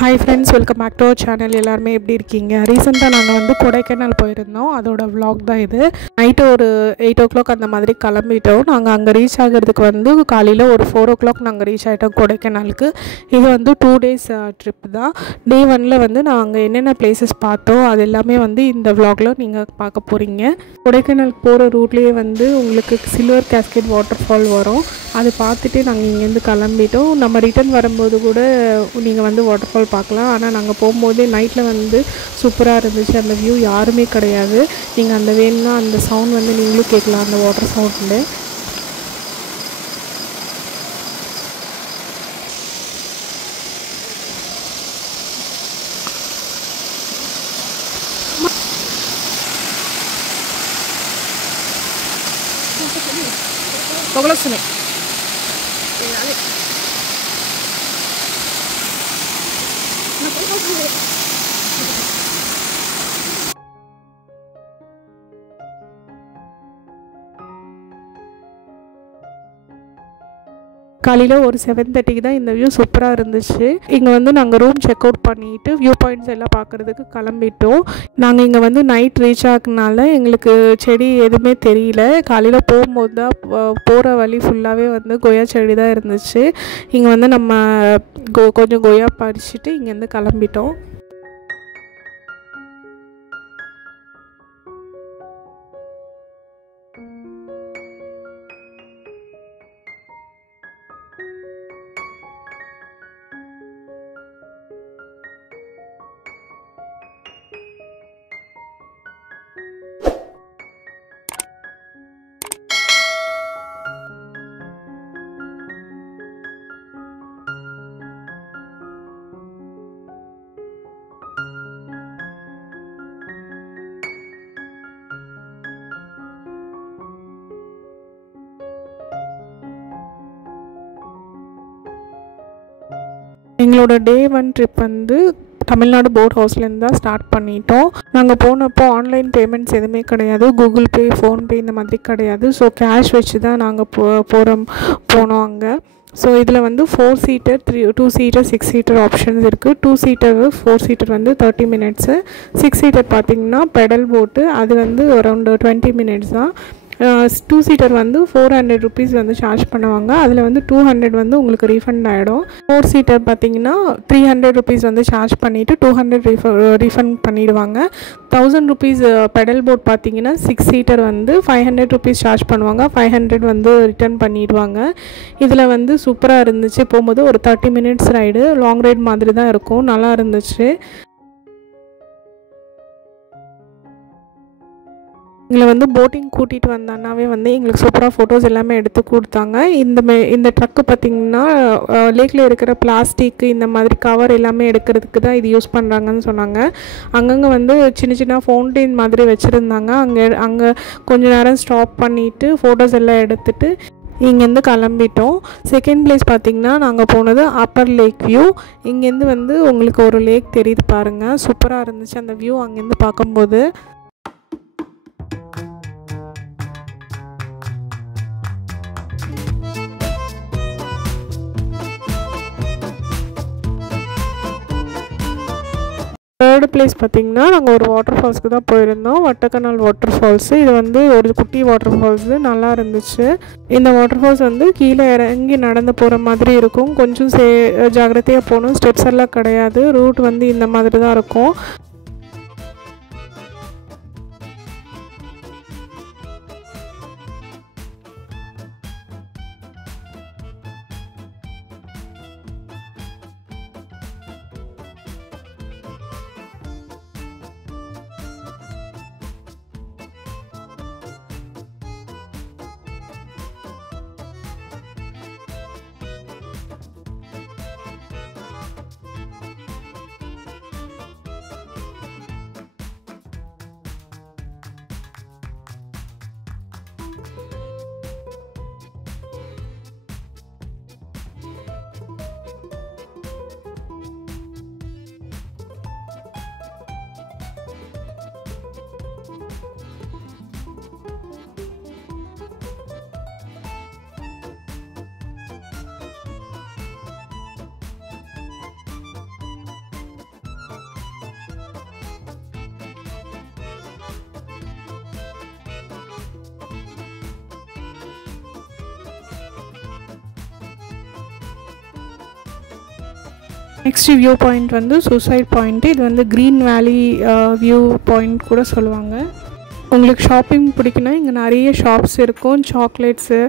Hi friends, welcome back to our channel. எல்லாரும் எப்படி இருக்கீங்க? ரீசன்ட்டா நாங்க வந்து கொடைக்கானல் போயிருந்தோம். அதோட vlog தான் இது. நைட் ஒரு 8 o'clock அந்த மாதிரி கிளம்பிட்டோம். நாங்க அங்க ரீச் ஆகிறதுக்கு வந்து காலையில ஒரு 4 o'clock நாங்க ரீச் ஆயிட்டோம் கொடைக்கானலுக்கு. இது வந்து 2 days ட்ரிப் தான். டே 1ல வந்து நாங்க என்னென்ன பிளேसेस பார்த்தோம் அது எல்லாமே வந்து இந்த vlogல நீங்க பார்க்க போறீங்க. கொடைக்கானலுக்கு போற ரூட்லயே வந்து உங்களுக்கு சில்வர் கேஸ்கேட் வாட்டர் ஃபால் வரும். அது பார்த்துட்டு நாங்க இங்க இருந்து கிளம்பிட்டோம். நம்ம ரிட்டர்ன் வரும்போது கூட நீங்க வந்து வாட்டர் ஃபால் பார்க்கலாம். ஆனால் நாங்கள் போகும்போதே நைட்டில் வந்து சூப்பராக இருந்துச்சு. அந்த வியூ யாருமே கிடையாது. நீங்கள் அந்த வேணும்னா அந்த சவுண்ட் வந்து நீங்களும் கேட்கலாம், அந்த வாட்டர் சவுண்டு. Poglasune. காலையில் ஒரு 7:30 தான் இந்த வியூ சூப்பராக இருந்துச்சு. இங்கே வந்து நாங்கள் ரூம் செக் அவுட் பண்ணிவிட்டு வியூ பாயிண்ட்ஸ் எல்லாம் பார்க்குறதுக்கு கிளம்பிட்டோம். நாங்கள் இங்கே வந்து நைட் ரீச் ஆகுனால எங்களுக்கு செடி எதுவுமே தெரியல. காலையில் போகும்போது தான் போகிற வழி ஃபுல்லாகவே வந்து கொய்யா செடி தான் இருந்துச்சு. இங்கே வந்து நம்ம கொஞ்சம் கொய்யா பறிச்சுட்டு இங்கேருந்து கிளம்பிட்டோம். எங்களோட டே 1 ட்ரிப் வந்து தமிழ்நாடு போட் ஹவுஸ்லேருந்து தான் ஸ்டார்ட் பண்ணிட்டோம். நாங்கள் போனப்போ ஆன்லைன் பேமெண்ட்ஸ் எதுவுமே கிடையாது. கூகுள் பே, ஃபோன்பே இந்த மாதிரி கிடையாது. ஸோ கேஷ் வச்சு தான் நாங்கள் போனோம் அங்கே. ஸோ இதில் வந்து 4 seater 2 seater 6 seater ஆப்ஷன்ஸ் இருக்குது. 2 seater 4 seater வந்து 30 minutes. 6 seater பார்த்திங்கன்னா பெடல் போட்டு அது வந்து அரௌண்ட் 20 minutes தான். 2 seater வந்து 400 rupees வந்து சார்ஜ் பண்ணுவாங்க. அதில் வந்து 200 வந்து உங்களுக்கு ரீஃபண்ட் ஆகிடும். 4 seater பார்த்திங்கன்னா 300 rupees வந்து சார்ஜ் பண்ணிவிட்டு 200 ரீஃபண்ட் பண்ணிவிடுவாங்க. 1000 rupees பெடல் போட் பார்த்திங்கன்னா 6 seater வந்து 500 rupees சார்ஜ் பண்ணுவாங்க. 500 வந்து ரிட்டர்ன் பண்ணிடுவாங்க. இதில் வந்து சூப்பராக இருந்துச்சு. போகும்போது ஒரு 30 minutes ரைடு, லாங் ரைடு மாதிரி தான் இருக்கும். நல்லா இருந்துச்சு. எங்களை வந்து போட்டிங் கூட்டிகிட்டு வந்தானாவே வந்து எங்களுக்கு சூப்பராக ஃபோட்டோஸ் எல்லாமே எடுத்து கொடுத்தாங்க. இந்த ட்ரக்கு பார்த்திங்கன்னா லேக்கில் இருக்கிற பிளாஸ்டிக் இந்த மாதிரி கவர் எல்லாமே எடுக்கிறதுக்கு தான் இது யூஸ் பண்ணுறாங்கன்னு சொன்னாங்க. அங்கங்கே வந்து சின்ன சின்ன ஃபவுண்டைன் மாதிரி வச்சுருந்தாங்க. அங்கே கொஞ்சம் நேரம் ஸ்டாப் பண்ணிவிட்டு ஃபோட்டோஸ் எல்லாம் எடுத்துகிட்டு இங்கேருந்து கிளம்பிட்டோம். செகண்ட் பிளேஸ் பார்த்திங்கன்னா நாங்கள் போனது அப்பர் லேக் வியூ. இங்கேருந்து வந்து உங்களுக்கு ஒரு லேக் தெரியுது பாருங்கள். சூப்பராக இருந்துச்சு அந்த வியூ அங்கேருந்து பார்க்கும்போது. தேர்டு பிளேஸ் பார்த்திங்கன்னா நாங்கள் ஒரு வாட்டர் ஃபால்ஸ்க்கு தான் போயிருந்தோம். வட்டக்கனால் வாட்டர் ஃபால்ஸு. இது வந்து ஒரு குட்டி வாட்டர் ஃபால்ஸு, நல்லா இருந்துச்சு. இந்த வாட்டர் ஃபால்ஸ் வந்து கீழே இறங்கி நடந்து போகிற மாதிரி இருக்கும். கொஞ்சம் ஜாக்கிரதையாக போகணும். ஸ்டெப்ஸ் எல்லாம் கிடையாது. ரூட் வந்து இந்த மாதிரி தான் இருக்கும். நெக்ஸ்ட் வியூ பாயிண்ட் வந்து சூசைட் பாயிண்ட்டு. இது வந்து க்ரீன் வேலி வியூ பாயிண்ட் கூட சொல்லுவாங்க. உங்களுக்கு ஷாப்பிங் பிடிக்குன்னா இங்கே நிறைய ஷாப்ஸ் இருக்கும். சாக்லேட்ஸு,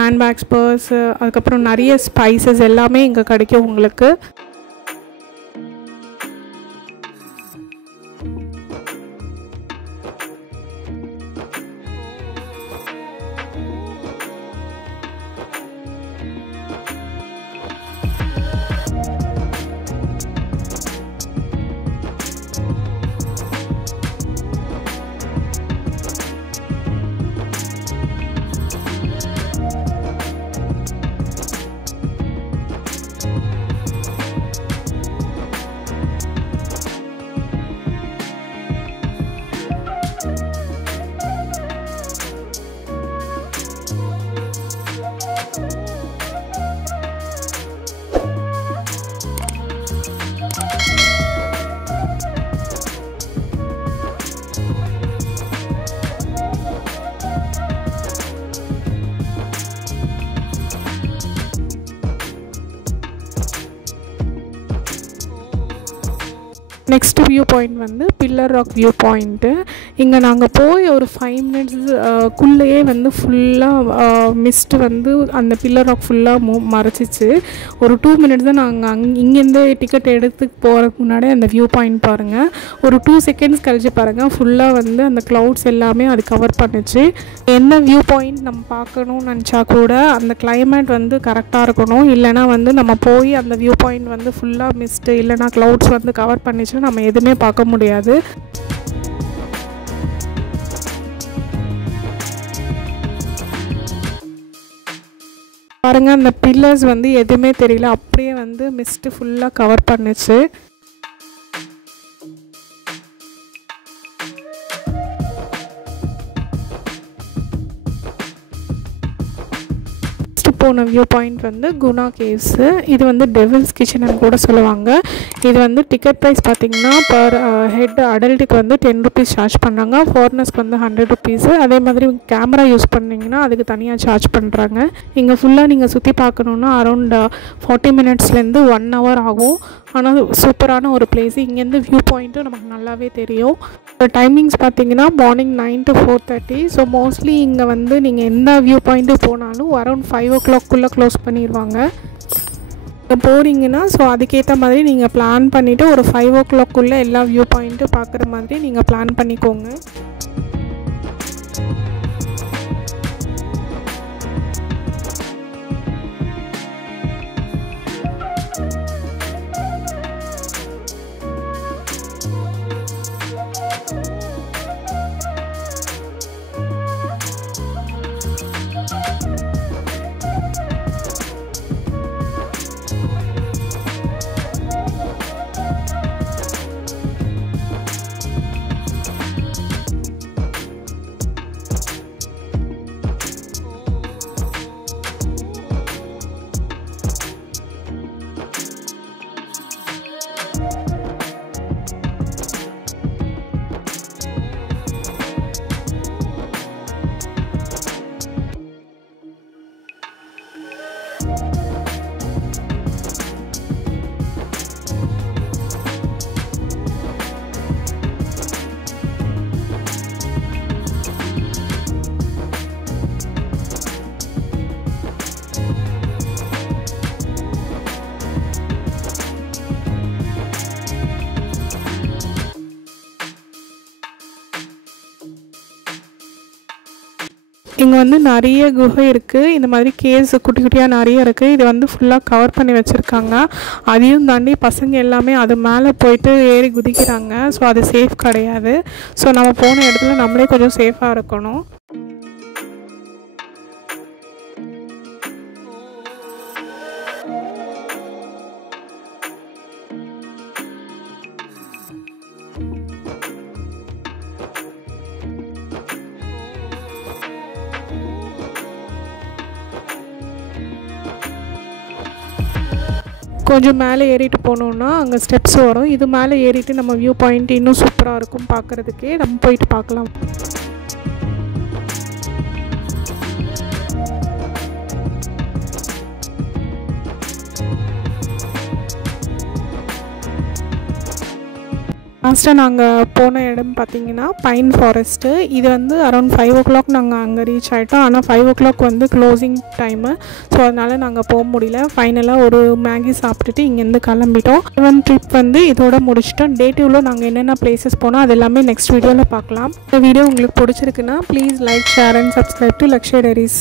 ஹேண்ட்பேக்ஸ், பர்ஸு, அதுக்கப்புறம் நிறைய ஸ்பைசஸ் எல்லாமே இங்கே கிடைக்கும் உங்களுக்கு. நெக்ஸ்ட் வியூ பாயிண்ட் வந்து பில்லர் ராக் வியூ பாயிண்ட்டு. இங்கே நாங்கள் போய் ஒரு 5 மினிட்ஸுக்குள்ளேயே வந்து ஃபுல்லாக மிஸ்ட்டு வந்து அந்த பில்லர் ராக் ஃபுல்லாக மறைச்சிச்சு. ஒரு 2 மினிட்ஸ் தான் நாங்கள் இங்கேருந்து டிக்கெட் எடுத்து போகிறதுக்கு முன்னாடி அந்த வியூ பாயிண்ட் பாருங்கள். ஒரு 2 செகண்ட்ஸ் கழிச்சு பாருங்கள், ஃபுல்லாக வந்து அந்த க்ளவுட்ஸ் எல்லாமே அது கவர் பண்ணிச்சு. என்ன வியூ பாயிண்ட் நம்ம பார்க்கணும்னு நினச்சா கூட அந்த கிளைமேட் வந்து கரெக்டாக இருக்கணும். இல்லைனா வந்து நம்ம போய் அந்த வியூ பாயிண்ட் வந்து ஃபுல்லாக மிஸ்ட்டு இல்லைனா க்ளவுட்ஸ் வந்து கவர் பண்ணிச்சுன்னா நம்ம எதுவுமே பார்க்க முடியாது. பாருங்கள், அந்த பில்லர்ஸ் வந்து எதுவுமே தெரியல, அப்படியே வந்து மிஸ்ட்டு ஃபுல்லாக கவர் பண்ணிச்சு. போன வியூ பாயிண்ட் வந்து குணா கேவ்ஸு. இது வந்து டெவில்ஸ் கிச்சன் கூட சொல்லுவாங்க. இது வந்து டிக்கெட் ப்ரைஸ் பார்த்திங்கன்னா பர் ஹெட் அடல்ட்டுக்கு வந்து 10 ருபீஸ் சார்ஜ் பண்ணுறாங்க, ஃபாரினர்ஸ்க்கு வந்து 100 ருபீஸு. அதே மாதிரி கேமரா யூஸ் பண்ணிங்கன்னா அதுக்கு தனியாக சார்ஜ் பண்ணுறாங்க. இங்கே ஃபுல்லாக நீங்கள் சுற்றி பார்க்கணுன்னா அரௌண்ட் 40 மினிட்ஸ்லேருந்து 1 ஹவர் ஆகும். ஆனால் சூப்பரான ஒரு பிளேஸ். இங்கேருந்து வியூ பாயிண்ட்டும் நமக்கு நல்லாவே தெரியும். டைமிங்ஸ் பார்த்திங்கன்னா மார்னிங் 9 to 4:30. ஸோ மோஸ்ட்லி இங்கே வந்து நீங்கள் எந்த வியூ பாயிண்ட்டு போனாலும் அரௌண்ட் 5 o'clock க்ளோஸ் பண்ணிடுவாங்க. போகிறீங்கன்னா ஸோ அதுக்கேற்ற மாதிரி நீங்கள் பிளான் பண்ணிவிட்டு ஒரு 5 o'clock எல்லா வியூ பாயிண்ட்டும் பார்க்குற மாதிரி நீங்கள் பிளான் பண்ணிக்கோங்க. இங்கே வந்து நிறைய குகை இருக்குது. இந்த மாதிரி கேவ்ஸ் குட்டி குட்டியாக நிறைய இருக்குது. இது வந்து ஃபுல்லாக கவர் பண்ணி வச்சுருக்காங்க. அதையும் தாண்டி பசங்க எல்லாமே அது மேலே போயிட்டு ஏறி குதிக்கிறாங்க. ஸோ அது சேஃப் கிடையாது. ஸோ நம்ம போன இடத்துல நம்மளே கொஞ்சம் சேஃபாக இருக்கணும். கொஞ்சம் மேலே ஏறிட்டு போனோன்னா அங்கே ஸ்டெப்ஸ் வரும். இது மேலே ஏறிட்டு நம்ம வியூ பாயிண்ட் இன்னும் சூப்பராக இருக்கும் பார்க்குறதுக்கே. நம்ம போயிட்டு பார்க்கலாம். லாஸ்ட்டாக நாங்கள் போன இடம் பார்த்திங்கன்னா பைன் ஃபாரஸ்ட்டு. இது வந்து அரௌண்ட் 5 o'clock நாங்கள் அங்கே ரீச் ஆகிட்டோம். ஆனால் 5 o'clock வந்து க்ளோசிங் டைமு. ஸோ அதனால் நாங்கள் போக முடியல. ஃபைனலாக ஒரு மேகி சாப்பிட்டுட்டு இங்கேருந்து கிளம்பிட்டோம். ட்ரிப் வந்து இதோட முடிச்சிட்டோம். டே 2ல நாங்கள் என்னென்ன பிளேசஸ் போனோம் அது எல்லாமே நெக்ஸ்ட் வீடியோவில் பார்க்கலாம். இந்த வீடியோ உங்களுக்கு பிடிச்சிருக்குன்னா please like, share and subscribe to Lakshya diaries.